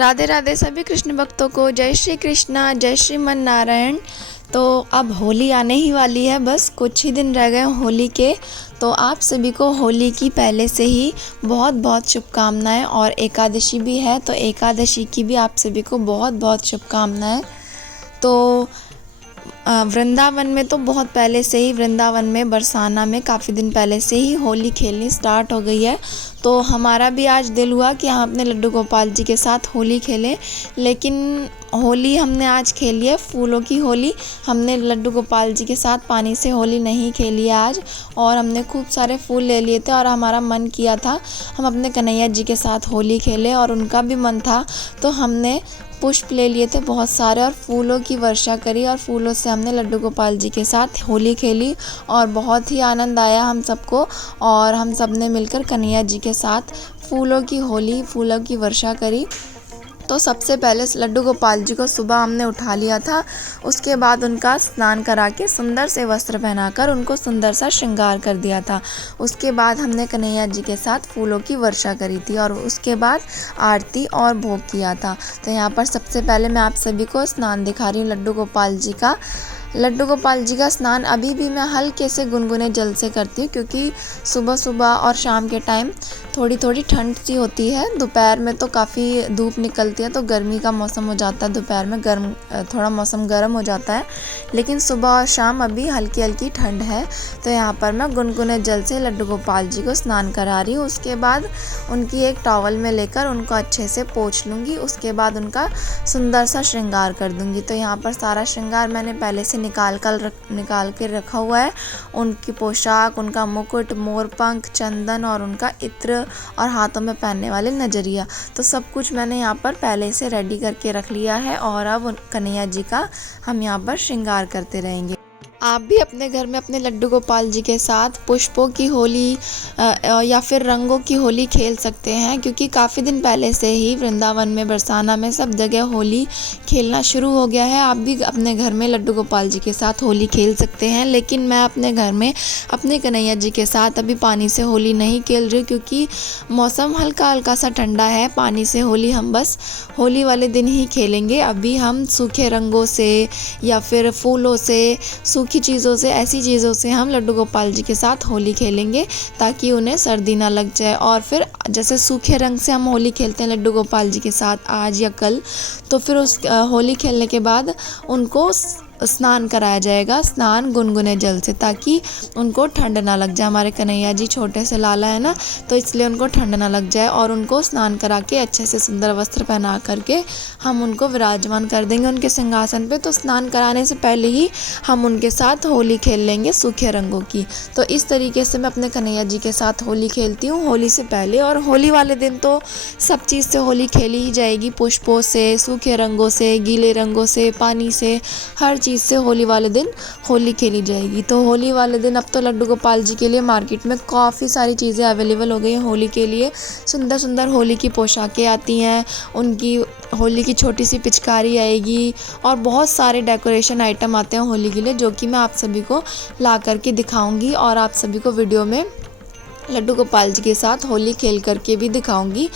राधे राधे सभी कृष्ण भक्तों को। जय श्री कृष्णा, जय श्रीमन नारायण। तो अब होली आने ही वाली है, बस कुछ ही दिन रह गए होली के। तो आप सभी को होली की पहले से ही बहुत बहुत शुभकामनाएं। और एकादशी भी है, तो एकादशी की भी आप सभी को बहुत बहुत शुभकामनाएं। तो वृंदावन में तो बहुत पहले से ही, वृंदावन में बरसाना में काफ़ी दिन पहले से ही होली खेलनी स्टार्ट हो गई है। तो हमारा भी आज दिल हुआ कि हम अपने लड्डू गोपाल जी के साथ होली खेलें, लेकिन होली हमने आज खेली है फूलों की होली। हमने लड्डू गोपाल जी के साथ पानी से होली नहीं खेली है आज। और हमने खूब सारे फूल ले लिए थे और हमारा मन किया था हम अपने कन्हैया जी के साथ होली खेलें, और उनका भी मन था। तो हमने पुष्प ले लिए थे बहुत सारे और फूलों की वर्षा करी, और फूलों से हमने लड्डू गोपाल जी के साथ होली खेली और बहुत ही आनंद आया हम सबको। और हम सब ने मिलकर कन्हैया जी के साथ फूलों की होली, फूलों की वर्षा करी। तो सबसे पहले लड्डू गोपाल जी को सुबह हमने उठा लिया था। उसके बाद उनका स्नान करा के सुंदर से वस्त्र पहनाकर उनको सुंदर सा श्रृंगार कर दिया था। उसके बाद हमने कन्हैया जी के साथ फूलों की वर्षा करी थी और उसके बाद आरती और भोग किया था। तो यहाँ पर सबसे पहले मैं आप सभी को स्नान दिखा रही हूँ लड्डू गोपाल जी का। लड्डू गोपाल जी का स्नान अभी भी मैं हल्के से गुनगुने जल से करती हूँ, क्योंकि सुबह सुबह और शाम के टाइम थोड़ी थोड़ी ठंड सी होती है। दोपहर में तो काफ़ी धूप निकलती है, तो गर्मी का मौसम हो जाता है, दोपहर में थोड़ा मौसम गर्म हो जाता है। लेकिन सुबह और शाम अभी हल्की हल्की ठंड है। तो यहाँ पर मैं गुनगुने जल से लड्डू गोपाल जी को स्नान करा रही हूँ। उसके बाद उनकी एक टॉवल में लेकर उनको अच्छे से पोंछ लूँगी। उसके बाद उनका सुंदर सा श्रृंगार कर दूँगी। तो यहाँ पर सारा श्रृंगार मैंने पहले से निकाल के रखा हुआ है। उनकी पोशाक, उनका मुकुट, मोरपंख, चंदन और उनका इत्र और हाथों में पहनने वाले नजरिया, तो सब कुछ मैंने यहाँ पर पहले से रेडी करके रख लिया है। और अब कन्हैया जी का हम यहाँ पर श्रृंगार करते रहेंगे। आप भी अपने घर में अपने लड्डू गोपाल जी के साथ पुष्पों की होली या फिर रंगों की होली खेल सकते हैं, क्योंकि काफ़ी दिन पहले से ही वृंदावन में, बरसाना में सब जगह होली खेलना शुरू हो गया है। आप भी अपने घर में लड्डू गोपाल जी के साथ होली खेल सकते हैं। लेकिन मैं अपने घर में अपने कन्हैया जी के साथ अभी पानी से होली नहीं खेल रही, क्योंकि मौसम हल्का हल्का सा ठंडा है। पानी से होली हम बस होली वाले दिन ही खेलेंगे। अभी हम सूखे रंगों से या फिर फूलों से, की चीज़ों से, ऐसी चीज़ों से हम लड्डू गोपाल जी के साथ होली खेलेंगे, ताकि उन्हें सर्दी ना लग जाए। और फिर जैसे सूखे रंग से हम होली खेलते हैं लड्डू गोपाल जी के साथ आज या कल, तो फिर उस होली खेलने के बाद उनको स्नान कराया जाएगा, स्नान गुनगुने जल से, ताकि उनको ठंड ना लग जाए। हमारे कन्हैया जी छोटे से लाला है ना, तो इसलिए उनको ठंड ना लग जाए। और उनको स्नान करा के अच्छे से सुंदर वस्त्र पहना करके हम उनको विराजमान कर देंगे उनके सिंहासन पे। तो स्नान कराने से पहले ही हम उनके साथ होली खेल लेंगे सूखे रंगों की। तो इस तरीके से मैं अपने कन्हैया जी के साथ होली खेलती हूँ होली से पहले। और होली वाले दिन तो सब चीज़ से होली खेली ही जाएगी, पुष्पों से, सूखे रंगों से, गीले रंगों से, पानी से, हर चीज़ से होली वाले दिन होली खेली जाएगी। तो होली वाले दिन अब तो लड्डू गोपाल जी के लिए मार्केट में काफ़ी सारी चीज़ें अवेलेबल हो गई हैं होली के लिए। सुंदर सुंदर होली की पोशाकें आती हैं, उनकी होली की छोटी सी पिचकारी आएगी, और बहुत सारे डेकोरेशन आइटम आते हैं होली के लिए, जो कि मैं आप सभी को ला करके दिखाऊंगी और आप सभी को वीडियो में लड्डू गोपाल जी के साथ होली खेल करके भी दिखाऊंगी।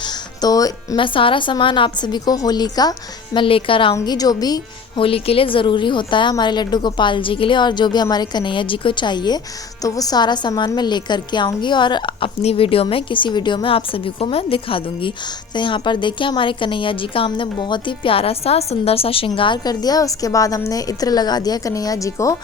तो मैं सारा सामान आप सभी को होली का मैं लेकर आऊँगी, जो भी होली के लिए ज़रूरी होता है हमारे लड्डू गोपाल जी के लिए, और जो भी हमारे कन्हैया जी को चाहिए, तो वो सारा सामान मैं लेकर के आऊँगी और अपनी वीडियो में, किसी वीडियो में आप सभी को मैं दिखा दूँगी। तो यहाँ पर देखिए हमारे कन्हैया जी का हमने बहुत ही प्यारा सा सुंदर सा श्रृंगार कर दिया। उसके बाद हमने इत्र लगा दिया कन्हैया जी को,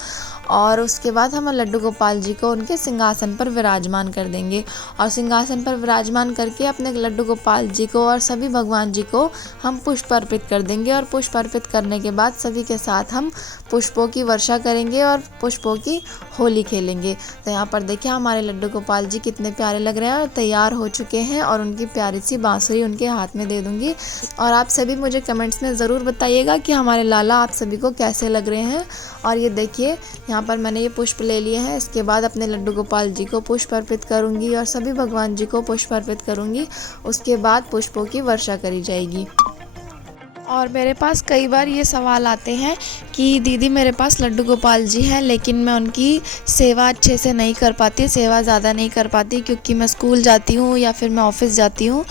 और उसके बाद हम लड्डू गोपाल जी को उनके सिंहासन पर विराजमान कर देंगे। और सिंहासन पर विराजमान करके अपने लड्डू गोपाल जी को और सभी भगवान जी को हम पुष्प अर्पित कर देंगे। और पुष्प अर्पित करने के बाद सभी के साथ हम पुष्पों की वर्षा करेंगे और पुष्पों की होली खेलेंगे। तो यहाँ पर देखिए हमारे लड्डू गोपाल जी कितने प्यारे लग रहे हैं और तैयार हो चुके हैं, और उनकी प्यारी सी बांसुरी उनके हाथ में दे दूँगी। और आप सभी मुझे कमेंट्स में ज़रूर बताइएगा कि हमारे लाला आप सभी को कैसे लग रहे हैं। और ये देखिए यहाँ पर मैंने ये पुष्प ले लिए हैं। इसके बाद अपने लड्डू गोपाल जी को पुष्प अर्पित करूँगी और सभी भगवान जी को पुष्प अर्पित करूँगी। उसके बाद पुष्पों की वर्षा करी जाएगी। और मेरे पास कई बार ये सवाल आते हैं कि दीदी मेरे पास लड्डू गोपाल जी हैं, लेकिन मैं उनकी सेवा अच्छे से नहीं कर पाती, सेवा ज़्यादा नहीं कर पाती, क्योंकि मैं स्कूल जाती हूँ या फिर मैं ऑफ़िस जाती हूँ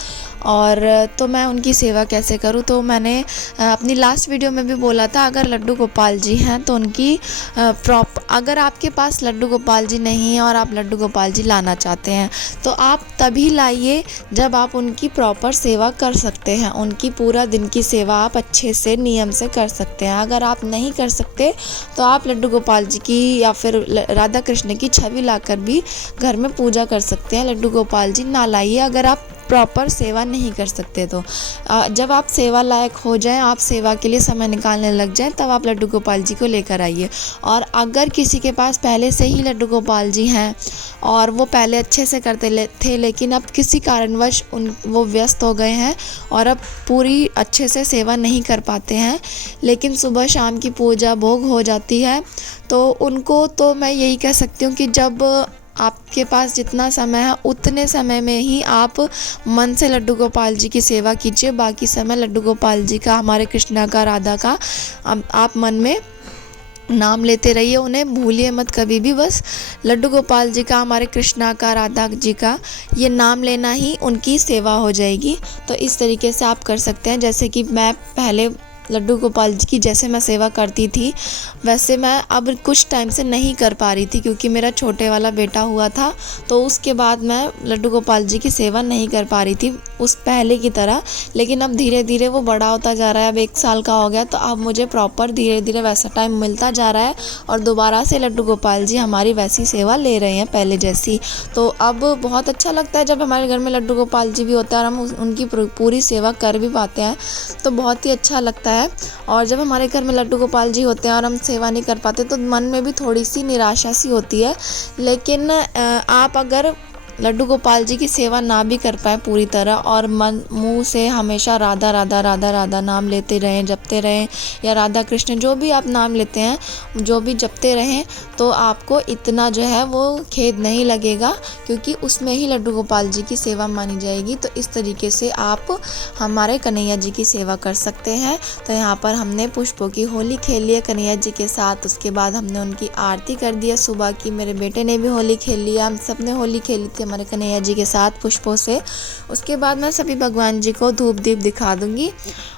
और तो मैं उनकी सेवा कैसे करूँ, तो मैंने अपनी लास्ट वीडियो में भी बोला था, अगर लड्डू गोपाल जी हैं तो उनकी अगर आपके पास लड्डू गोपाल जी नहीं है और आप लड्डू गोपाल जी लाना चाहते हैं तो आप तभी लाइए जब आप उनकी प्रॉपर सेवा कर सकते हैं। उनकी पूरा दिन की सेवा आप अच्छे से नियम से कर सकते हैं। अगर आप नहीं कर सकते तो आप लड्डू गोपाल जी की या फिर राधा कृष्ण की छवि लाकर भी घर में पूजा कर सकते हैं। लड्डू गोपाल जी ना लाइए अगर आप प्रॉपर सेवा नहीं कर सकते तो जब आप सेवा लायक हो जाएं, आप सेवा के लिए समय निकालने लग जाएं, तब आप लड्डू गोपाल जी को लेकर आइए। और अगर किसी के पास पहले से ही लड्डू गोपाल जी हैं और वो पहले अच्छे से करते थे लेकिन अब किसी कारणवश वो व्यस्त हो गए हैं और अब पूरी अच्छे से सेवा नहीं कर पाते हैं, लेकिन सुबह शाम की पूजा भोग हो जाती है, तो उनको तो मैं यही कह सकती हूँ कि जब आपके पास जितना समय है उतने समय में ही आप मन से लड्डू गोपाल जी की सेवा कीजिए। बाकी समय लड्डू गोपाल जी का, हमारे कृष्णा का, राधा का आप मन में नाम लेते रहिए, उन्हें भूलिए मत कभी भी। बस लड्डू गोपाल जी का, हमारे कृष्णा का, राधा जी का ये नाम लेना ही उनकी सेवा हो जाएगी। तो इस तरीके से आप कर सकते हैं। जैसे कि मैं पहले लड्डू गोपाल जी की जैसे मैं सेवा करती थी वैसे मैं अब कुछ टाइम से नहीं कर पा रही थी, क्योंकि मेरा छोटे वाला बेटा हुआ था, तो उसके बाद मैं लड्डू गोपाल जी की सेवा नहीं कर पा रही थी उस पहले की तरह। लेकिन अब धीरे धीरे वो बड़ा होता जा रहा है, अब 1 साल का हो गया, तो अब मुझे प्रॉपर धीरे धीरे वैसा टाइम मिलता जा रहा है और दोबारा से लड्डू गोपाल जी हमारी वैसी सेवा ले रहे हैं पहले जैसी। तो अब बहुत अच्छा लगता है जब हमारे घर में लड्डू गोपाल जी भी होता है और हम उनकी पूरी सेवा कर भी पाते हैं, तो बहुत ही अच्छा लगता है। और जब हमारे घर में लड्डू गोपाल जी होते हैं और हम सेवा नहीं कर पाते तो मन में भी थोड़ी सी निराशा सी होती है। लेकिन आप अगर लड्डू गोपाल जी की सेवा ना भी कर पाए पूरी तरह और मन मुंह से हमेशा राधा राधा राधा राधा नाम लेते रहें, जपते रहें, या राधा कृष्ण जो भी आप नाम लेते हैं जो भी जपते रहें, तो आपको इतना जो है वो खेद नहीं लगेगा, क्योंकि उसमें ही लड्डू गोपाल जी की सेवा मानी जाएगी। तो इस तरीके से आप हमारे कन्हैया जी की सेवा कर सकते हैं। तो यहाँ पर हमने पुष्पों की होली खेली है कन्हैया जी के साथ, उसके बाद हमने उनकी आरती कर दी है सुबह की, मेरे बेटे ने भी होली खेल लिया, हम सब ने होली खेली थी हमारे कन्हैया जी के साथ पुष्पों से। उसके बाद मैं सभी भगवान जी को धूप दीप दिखा दूंगी।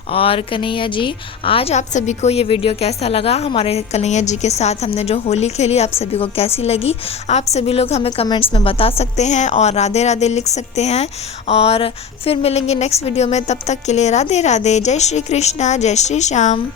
और कन्हैया जी, आज आप सभी को ये वीडियो कैसा लगा, हमारे कन्हैया जी के साथ हमने जो होली खेली आप सभी को कैसी लगी, आप सभी लोग हमें कमेंट्स में बता सकते हैं और राधे राधे लिख सकते हैं। और फिर मिलेंगे नेक्स्ट वीडियो में, तब तक के लिए राधे राधे, जय श्री कृष्णा, जय श्री श्याम।